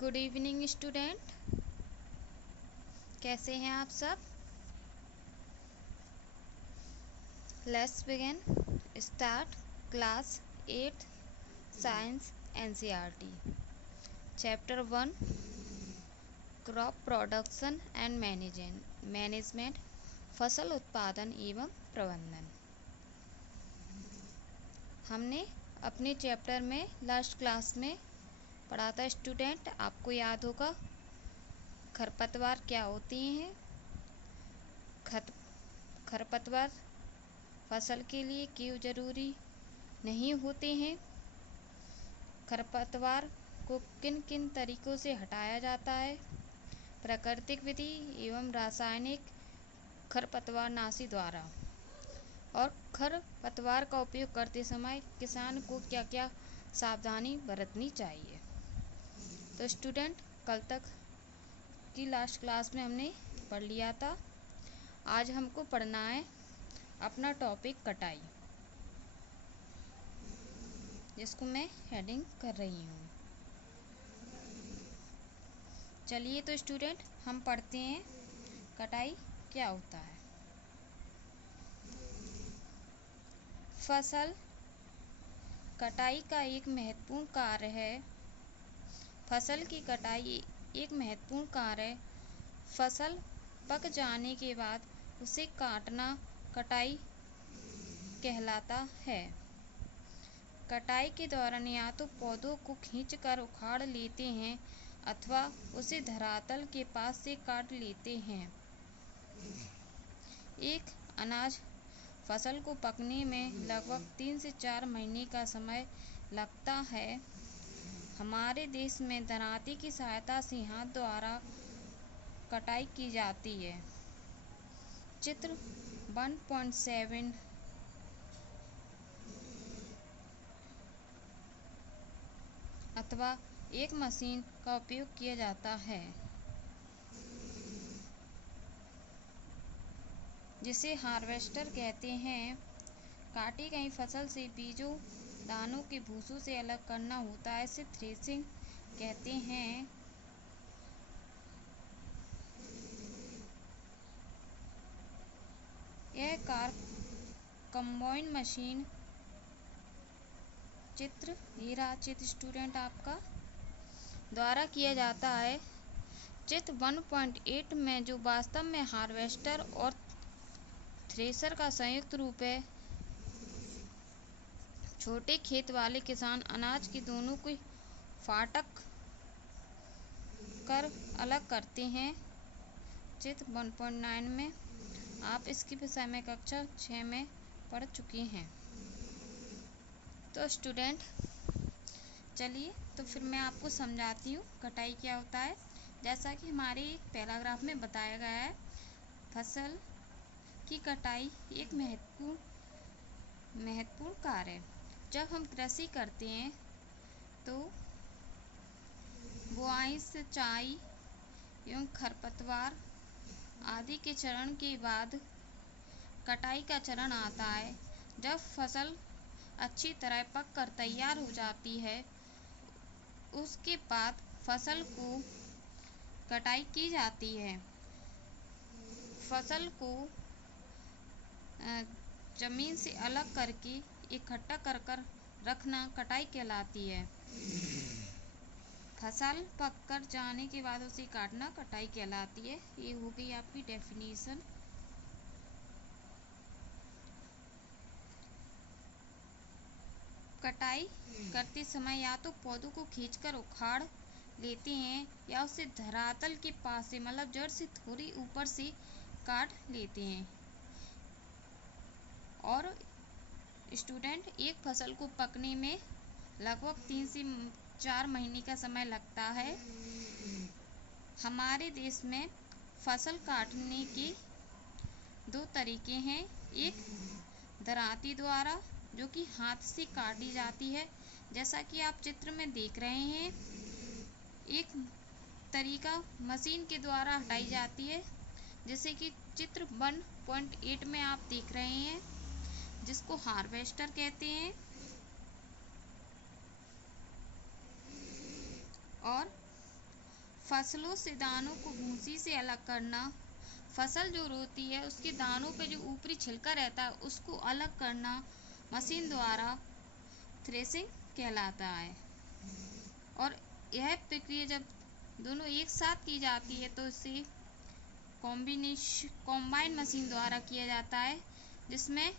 Good evening student, कैसे हैं आप सब। Let's begin. Start class 8 science NCERT chapter 1 crop production and management फसल उत्पादन एवं प्रबंधन। हमने अपने चैप्टर में लास्ट क्लास में पढ़ा था स्टूडेंट, आपको याद होगा खरपतवार क्या होते हैं। खरपतवार फसल के लिए क्यों जरूरी नहीं होते हैं। खरपतवार को किन किन तरीकों से हटाया जाता है। प्राकृतिक विधि एवं रासायनिक खरपतवारनाशी द्वारा। और खरपतवार का उपयोग करते समय किसान को क्या क्या सावधानी बरतनी चाहिए। तो स्टूडेंट, कल तक की लास्ट क्लास में हमने पढ़ लिया था। आज हमको पढ़ना है अपना टॉपिक कटाई, जिसको मैं हेडिंग कर रही हूँ। चलिए तो स्टूडेंट, हम पढ़ते हैं कटाई क्या होता है। फसल कटाई का एक महत्वपूर्ण कार्य है। फसल की कटाई एक महत्वपूर्ण कार्य है। फसल पक जाने के बाद उसे काटना कटाई कहलाता है। कटाई के दौरान या तो पौधों को खींचकर उखाड़ लेते हैं अथवा उसे धरातल के पास से काट लेते हैं। एक अनाज फसल को पकने में लगभग 3 से 4 महीने का समय लगता है। हमारे देश में दरांती की सहायता से हाथ द्वारा कटाई की जाती है। चित्र 1.7 अथवा एक मशीन का उपयोग किया जाता है, जिसे हार्वेस्टर कहते हैं। काटी गई फसल से बीजों दानों के भूसों से अलग करना होता है, इसे थ्रेसिंग कहते हैं। यह कंबाइन मशीन चित्र स्टूडेंट आपका द्वारा किया जाता है। चित्र 1.8 में जो वास्तव में हार्वेस्टर और थ्रेसर का संयुक्त रूप है। छोटे खेत वाले किसान अनाज की दोनों को फाटक कर अलग करते हैं। चित्र 1.9 में आप इसकी विषय में कक्षा 6 में पढ़ चुके हैं। तो स्टूडेंट, चलिए तो फिर मैं आपको समझाती हूँ कटाई क्या होता है। जैसा कि हमारे एक पैराग्राफ में बताया गया है, फसल की कटाई एक महत्वपूर्ण कार्य है। जब हम कृषि करते हैं तो बुआई, सिंचाई एवं खरपतवार आदि के चरण के बाद कटाई का चरण आता है। जब फसल अच्छी तरह पक कर तैयार हो जाती है, उसके बाद फसल को कटाई की जाती है। फसल को जमीन से अलग करके इकट्ठा कर रखना कटाई कहलाती है। फसल पककर जाने के बाद उसे काटना कटाई कहलाती है। ये हो गई आपकी डेफिनेशन। कटाई करते समय या तो पौधों को खींचकर उखाड़ लेते हैं या उसे धरातल के पास से, मतलब जड़ से थोड़ी ऊपर से काट लेते हैं। और स्टूडेंट, एक फसल को पकने में लगभग 3 से 4 महीने का समय लगता है। हमारे देश में फसल काटने के 2 तरीके हैं। एक दरांती द्वारा, जो कि हाथ से काटी जाती है, जैसा कि आप चित्र में देख रहे हैं। एक तरीका मशीन के द्वारा हटाई जाती है, जैसे कि चित्र 1.8 में आप देख रहे हैं, जिसको हार्वेस्टर कहते हैं। और फसलों से दानों को भूसी से अलग करना। फसल जो रोती है उसके दानों पे जो ऊपरी छिलका रहता है उसको अलग करना मशीन द्वारा थ्रेसिंग कहलाता है। और यह प्रक्रिया जब दोनों एक साथ की जाती है तो इसे कॉम्बाइन मशीन द्वारा किया जाता है, जिसमें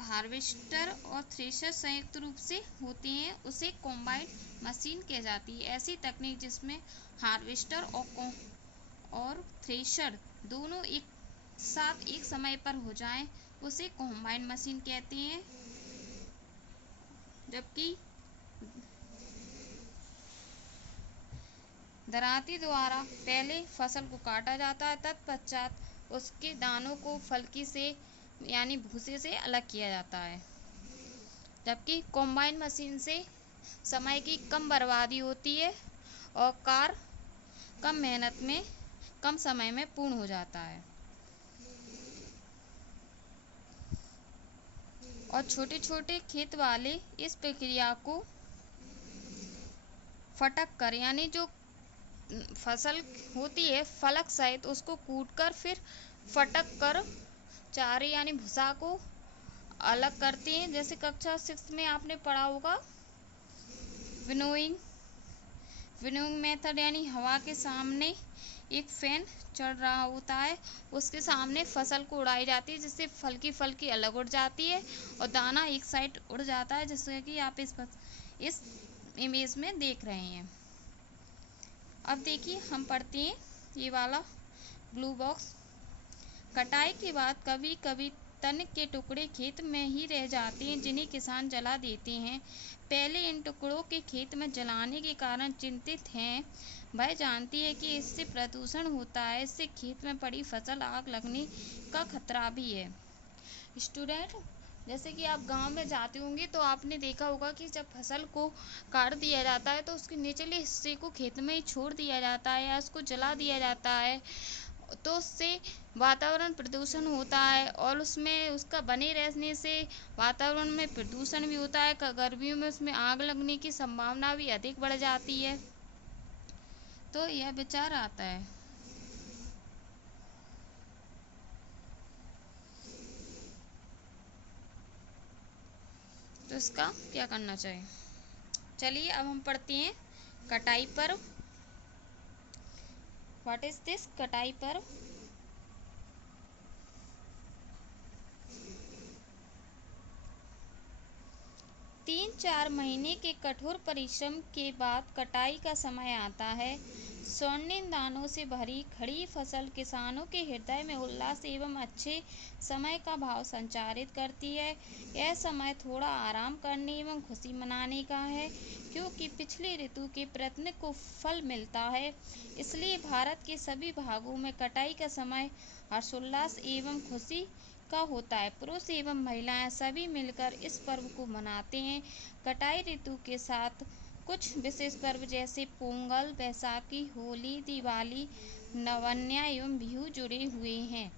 हार्वेस्टर और थ्रेशर संयुक्त रूप से होते हैं, उसे कॉम्बाइंड मशीन कह जाती है। ऐसी तकनीक जिसमें हार्वेस्टर और थ्रेशर दोनों एक साथ एक समय पर हो जाएं, उसे कॉम्बाइंड मशीन कहते हैं। जबकि दरांती द्वारा पहले फसल को काटा जाता है, तत्पश्चात उसके दानों को फलकी से यानी भूसे से अलग किया जाता है। जबकि कॉम्बाइन मशीन से समय की कम बर्बादी होती है और कार्य कम मेहनत में कम समय में पूर्ण हो जाता है। और छोटे छोटे खेत वाले इस प्रक्रिया को फटक कर यानी जो फसल होती है फलक सहित उसको कूटकर फिर फटक कर चारे यानी भूसा को अलग करते हैं। जैसे कक्षा 6 में आपने पढ़ा होगा विनोइंग मेथड, यानी हवा के सामने एक फैन चढ़ रहा होता है, उसके सामने फसल को उड़ाई जाती है, जिससे फलकी अलग उड़ जाती है और दाना एक साइड उड़ जाता है, जैसे कि आप इस इमेज में देख रहे हैं। अब देखिए हम पढ़ते हैं ये वाला ब्लू बॉक्स। कटाई के बाद कभी कभी तन के टुकड़े खेत में ही रह जाते हैं, जिन्हें किसान जला देते हैं। पहले इन टुकड़ों के खेत में जलाने के कारण चिंतित हैं। वह जानती है कि इससे प्रदूषण होता है, इससे खेत में पड़ी फसल आग लगने का खतरा भी है। स्टूडेंट, जैसे कि आप गांव में जाते होंगे तो आपने देखा होगा कि जब फसल को काट दिया जाता है तो उसके निचले हिस्से को खेत में ही छोड़ दिया जाता है या उसको जला दिया जाता है, तो उससे वातावरण प्रदूषण होता है और उसमें उसका बने रहने से वातावरण में प्रदूषण भी होता है। गर्मियों में उसमें आग लगने की संभावना भी अधिक बढ़ जाती है। तो यह विचार आता है। तो इसका क्या करना चाहिए। चलिए अब हम पढ़ते हैं कटाई पर्व। व्हाट इज दिस कटाई पर्व? तीन चार महीने के कठोर परिश्रम के बाद कटाई का समय आता है। स्वर्णिम दानों से भरी खड़ी फसल किसानों के हृदय में उल्लास एवं अच्छे समय का भाव संचारित करती है। यह समय थोड़ा आराम करने एवं खुशी मनाने का है, क्योंकि पिछले ऋतु के प्रयत्न को फल मिलता है। इसलिए भारत के सभी भागों में कटाई का समय हर्षोल्लास एवं खुशी का होता है। पुरुष एवं महिलाएं सभी मिलकर इस पर्व को मनाते हैं। कटाई ऋतु के साथ कुछ विशेष पर्व जैसे पोंगल, बैसाखी, होली, दिवाली, नवन्या एवं बिहू जुड़े हुए हैं।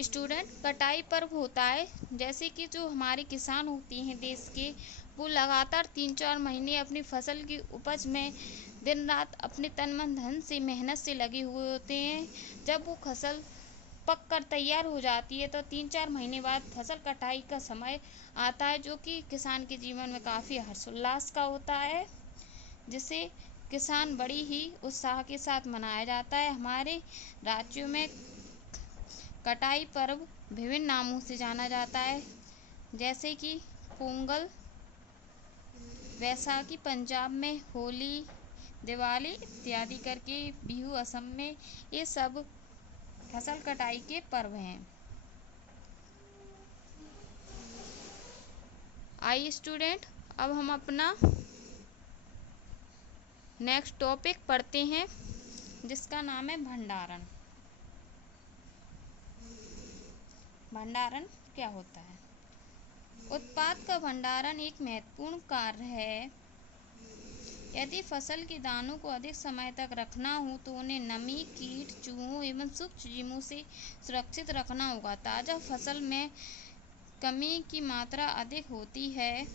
स्टूडेंट, कटाई पर्व होता है जैसे कि जो हमारे किसान होते हैं देश के, वो लगातार 3-4 महीने अपनी फसल की उपज में दिन रात अपने तन मन धन से मेहनत से लगे हुए होते हैं। जब वो फसल पक कर तैयार हो जाती है तो 3-4 महीने बाद फसल कटाई का समय आता है, जो कि किसान के जीवन में काफ़ी हर्षोल्लास का होता है, जिसे किसान बड़ी ही उत्साह के साथ मनाया जाता है। हमारे राज्यों में कटाई पर्व विभिन्न नामों से जाना जाता है, जैसे कि पोंगल, बैसाखी पंजाब में, होली, दिवाली इत्यादि करके, बिहू असम में, ये सब फसल कटाई के पर्व हैं। आइए स्टूडेंट, अब हम अपना नेक्स्ट टॉपिक पढ़ते हैं, जिसका नाम है भंडारण। भंडारण क्या होता है? उत्पाद का भंडारण एक महत्वपूर्ण कार्य है। यदि फसल के दानों को अधिक समय तक रखना हो तो उन्हें नमी, कीट, चूहों एवं सूक्ष्म जीवों से सुरक्षित रखना होगा। ताज़ा फसल में कमी की मात्रा अधिक होती है,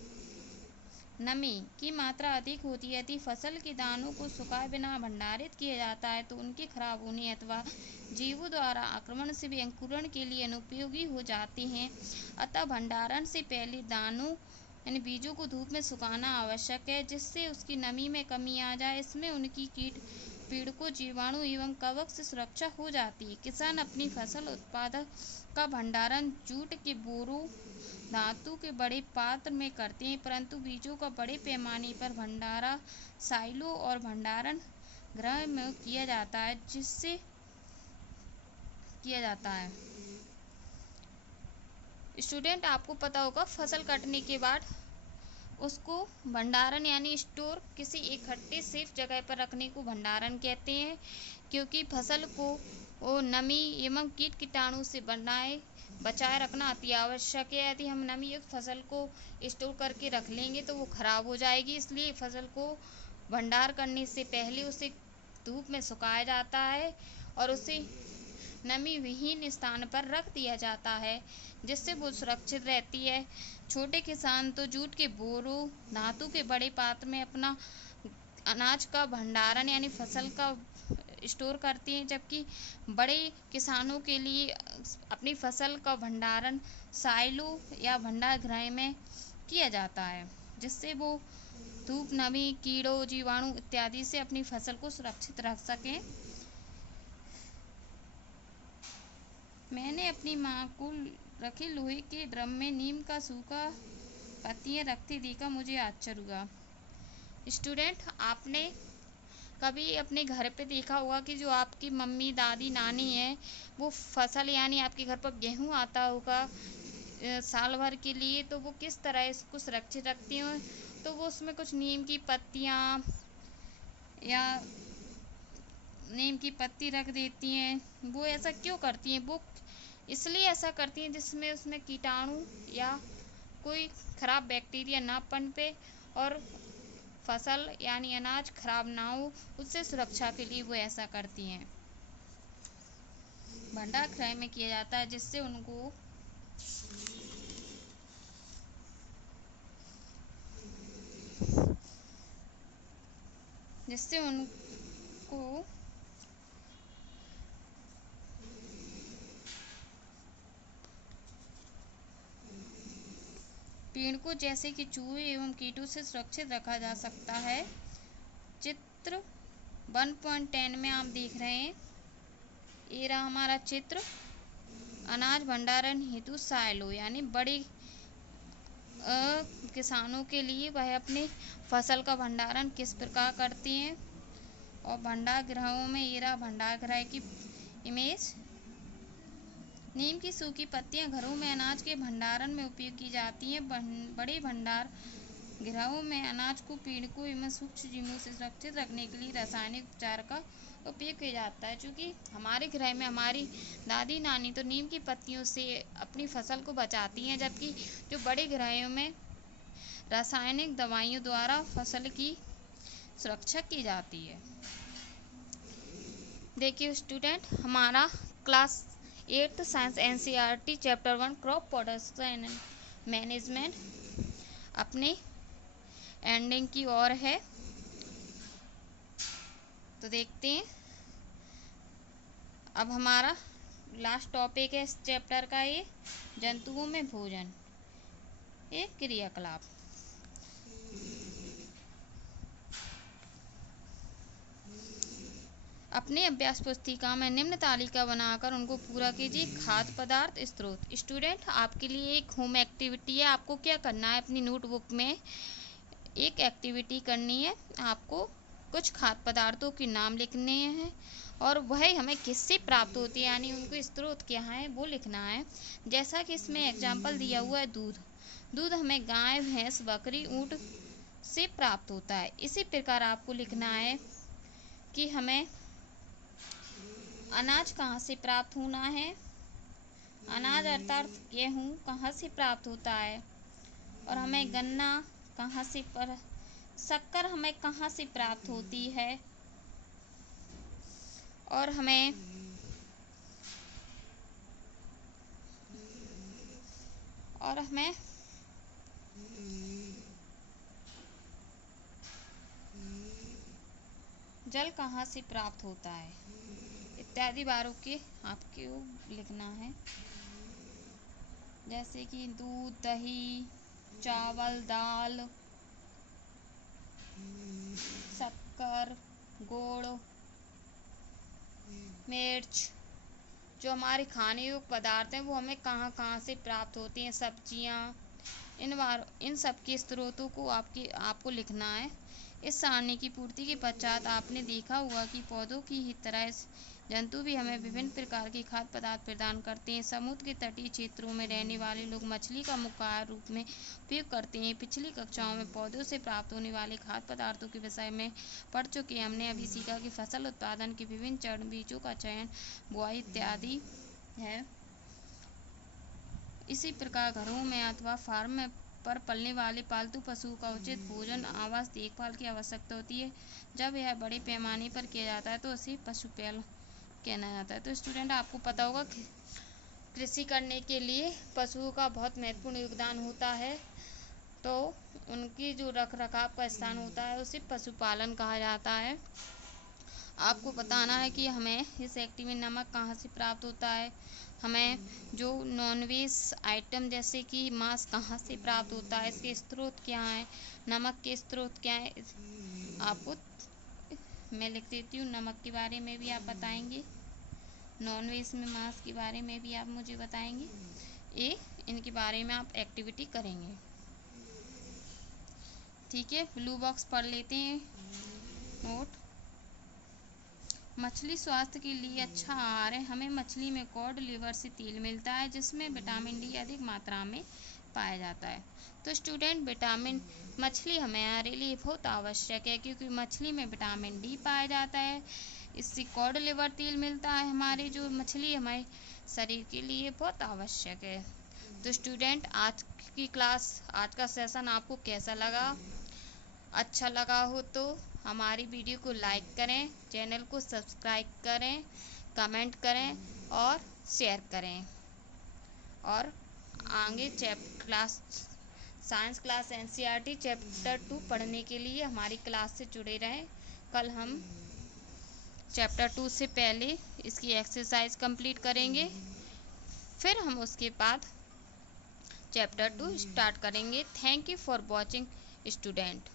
नमी की मात्रा अधिक होती है यदि फसल के दानों को सुखाए बिना भंडारित किया जाता है तो उनके खराब होने अथवा जीवों द्वारा आक्रमण से भी अंकुरण के लिए अनुपयोगी हो जाते हैं। अतः भंडारण से पहले दानों यानी बीजों को धूप में सुखाना आवश्यक है जिससे उसकी नमी में कमी आ जाए। इसमें उनकी कीट पीड़कों जीवाणु एवं कवक से सुरक्षा हो जाती है। किसान अपनी फसल उत्पादक का भंडारण जूट के बोरों धातु के बड़े पात्र में करते हैं परंतु बीजों का बड़े पैमाने पर भंडारा साइलो और भंडारण गृह में किया जाता है स्टूडेंट आपको पता होगा फसल कटने के बाद उसको भंडारण यानी स्टोर किसी इकट्ठे सेफ जगह पर रखने को भंडारण कहते हैं क्योंकि फसल को वो नमी एवं कीट कीटाणु से बचाए रखना अति आवश्यक है। यदि हम नमी युक्त फसल को स्टोर करके रख लेंगे तो वो खराब हो जाएगी, इसलिए फसल को भंडार करने से पहले उसे धूप में सुखाया जाता है और उसे नमी विहीन स्थान पर रख दिया जाता है जिससे वो सुरक्षित रहती है। छोटे किसान तो जूट के बोरों धातु के बड़े पात्र में अपना अनाज का भंडारण यानी फसल का स्टोर करते हैं जबकि बड़े किसानों के लिए अपनी फसल का भंडारण साइलो या भंडार गृह में किया जाता है जिससे वो धूप नमी कीड़ों जीवाणु इत्यादि से अपनी फसल को सुरक्षित रख सकें। मैंने अपनी माँ को रखे लोहे के ड्रम में नीम का सूखा पत्तियाँ रखते देखा, मुझे आश्चर्य हुआ। स्टूडेंट आपने कभी अपने घर पे देखा होगा कि जो आपकी मम्मी दादी नानी है वो फसल यानी आपके घर पर गेहूँ आता होगा साल भर के लिए तो वो किस तरह इसको सुरक्षित रखती हैं, तो वो उसमें कुछ नीम की पत्तियाँ या नीम की पत्ती रख देती हैं। वो ऐसा क्यों करती हैं? वो इसलिए ऐसा करती हैं जिसमें उसमें कीटाणु या कोई खराब बैक्टीरिया ना पनपे और फसल यानी अनाज खराब ना हो, उससे सुरक्षा के लिए वो ऐसा करती हैं। भंडार गृह में किया जाता है जिससे उनको पीड़कों जैसे कि चूहे एवं कीटों से सुरक्षित रखा जा सकता है। चित्र 1.10 में आप देख रहे हैं, ये रहा हमारा चित्र। अनाज भंडारण हेतु साइलो यानी बड़े किसानों के लिए वह अपने फसल का भंडारण किस प्रकार करते हैं और भंडार गृहों में ये रहा भंडार गृह की इमेज। नीम की सूखी पत्तियां घरों में अनाज के भंडारण में उपयोग की जाती हैं। बड़े भंडार गृहों में अनाज को पीड़कों एवं सूक्ष्म जीवों से सुरक्षित रखने के लिए रासायनिक उपचार का उपयोग किया जाता है। चूँकि हमारे गृह में हमारी दादी नानी तो नीम की पत्तियों से अपनी फसल को बचाती हैं जबकि जो बड़े गृहों में रासायनिक दवाइयों द्वारा फसल की सुरक्षा की जाती है। देखिए स्टूडेंट, हमारा class 8th science NCERT chapter 1 crop production and management अपने एंडिंग की ओर है। तो देखते हैं अब हमारा लास्ट टॉपिक है इस चैप्टर का, ये जंतुओं में भोजन एक क्रियाकलाप। अपने अभ्यास पुस्तिका में निम्न तालिका बनाकर उनको पूरा कीजिए। खाद्य पदार्थ स्रोत। स्टूडेंट आपके लिए एक होम एक्टिविटी है, आपको क्या करना है, अपनी नोटबुक में एक एक्टिविटी करनी है। आपको कुछ खाद्य पदार्थों के नाम लिखने हैं और वह हमें किससे प्राप्त होती है यानी उनको स्रोत क्या है वो लिखना है। जैसा कि इसमें एग्जाम्पल दिया हुआ है दूध हमें गाय भैंस बकरी ऊँट से प्राप्त होता है। इसी प्रकार आपको लिखना है कि हमें अनाज कहाँ से प्राप्त होना है, अनाज अर्थात गेहूँ कहाँ से प्राप्त होता है और हमें गन्ना कहाँ से शक्कर हमें कहाँ से प्राप्त होती है और हमें जल कहाँ से प्राप्त होता है इत्यादि बारों के आपको लिखना है। जैसे कि दूध, दही, चावल, दाल, शक्कर, गुड़, मिर्च, जो हमारे खाने योग्य पदार्थ हैं वो हमें कहाँ कहाँ से प्राप्त होती हैं, सब्जियाँ, इन सब के स्रोतों को आपको लिखना है। इस सारणी की पूर्ति के पश्चात आपने देखा होगा कि पौधों की ही तरह जंतु भी हमें विभिन्न प्रकार के खाद्य पदार्थ प्रदान करते हैं। समुद्र के तटीय क्षेत्रों में रहने वाले लोग मछली का मुख्य आहार रूप में उपयोग करते हैं। पिछली कक्षाओं में पौधों से प्राप्त होने वाले खाद्य पदार्थों के विषय में पढ़ चुके हैं। हमने अभी सीखा कि फसल उत्पादन के विभिन्न चरण, बीजों का चयन, बुआई इत्यादि है। इसी प्रकार घरों में अथवा फार्म में पर पलने वाले पालतू पशुओं का उचित भोजन, आवास, देखभाल की आवश्यकता होती है। जब यह बड़े पैमाने पर किया जाता है तो उसे पशुपालन कहना जाता है। तो स्टूडेंट, आपको पता होगा कि कृषि करने के लिए पशुओं का बहुत महत्वपूर्ण योगदान होता है। तो उनकी जो रख रखाव का स्थान होता है उसे पशुपालन कहा जाता है। आपको बताना है कि हमें इस एक्टिव में नमक कहाँ से प्राप्त होता है, हमें जो नॉनवेज आइटम जैसे कि मांस कहाँ से प्राप्त होता है, इसके स्रोत क्या हैं, नमक के स्रोत क्या हैं, आपको मैं लिख देती हूँ। नमक के बारे में भी आप बताएंगे, नॉनवेज में मांस के बारे में भी आप मुझे बताएंगे। इनके बारे में आप एक्टिविटी करेंगे, ठीक है। ब्लू बॉक्स पढ़ लेते हैं नोट। मछली स्वास्थ्य के लिए अच्छा आहार है। हमें मछली में कॉड लिवर से तेल मिलता है जिसमें विटामिन डी अधिक मात्रा में पाया जाता है। तो स्टूडेंट, विटामिन मछली हमारे लिए बहुत आवश्यक है क्योंकि मछली में विटामिन डी पाया जाता है। इससे कॉड लिवर तेल मिलता है। हमारे जो मछली हमारे शरीर के लिए बहुत आवश्यक है। तो स्टूडेंट, आज की क्लास, आज का सेशन आपको कैसा लगा? अच्छा लगा हो तो हमारी वीडियो को लाइक करें, चैनल को सब्सक्राइब करें, कमेंट करें और शेयर करें। और आगे साइंस क्लास एनसीईआरटी चैप्टर 2 पढ़ने के लिए हमारी क्लास से जुड़े रहें। कल हम चैप्टर 2 से पहले इसकी एक्सरसाइज कंप्लीट करेंगे, फिर हम उसके बाद चैप्टर 2 स्टार्ट करेंगे। Thank you for watching student.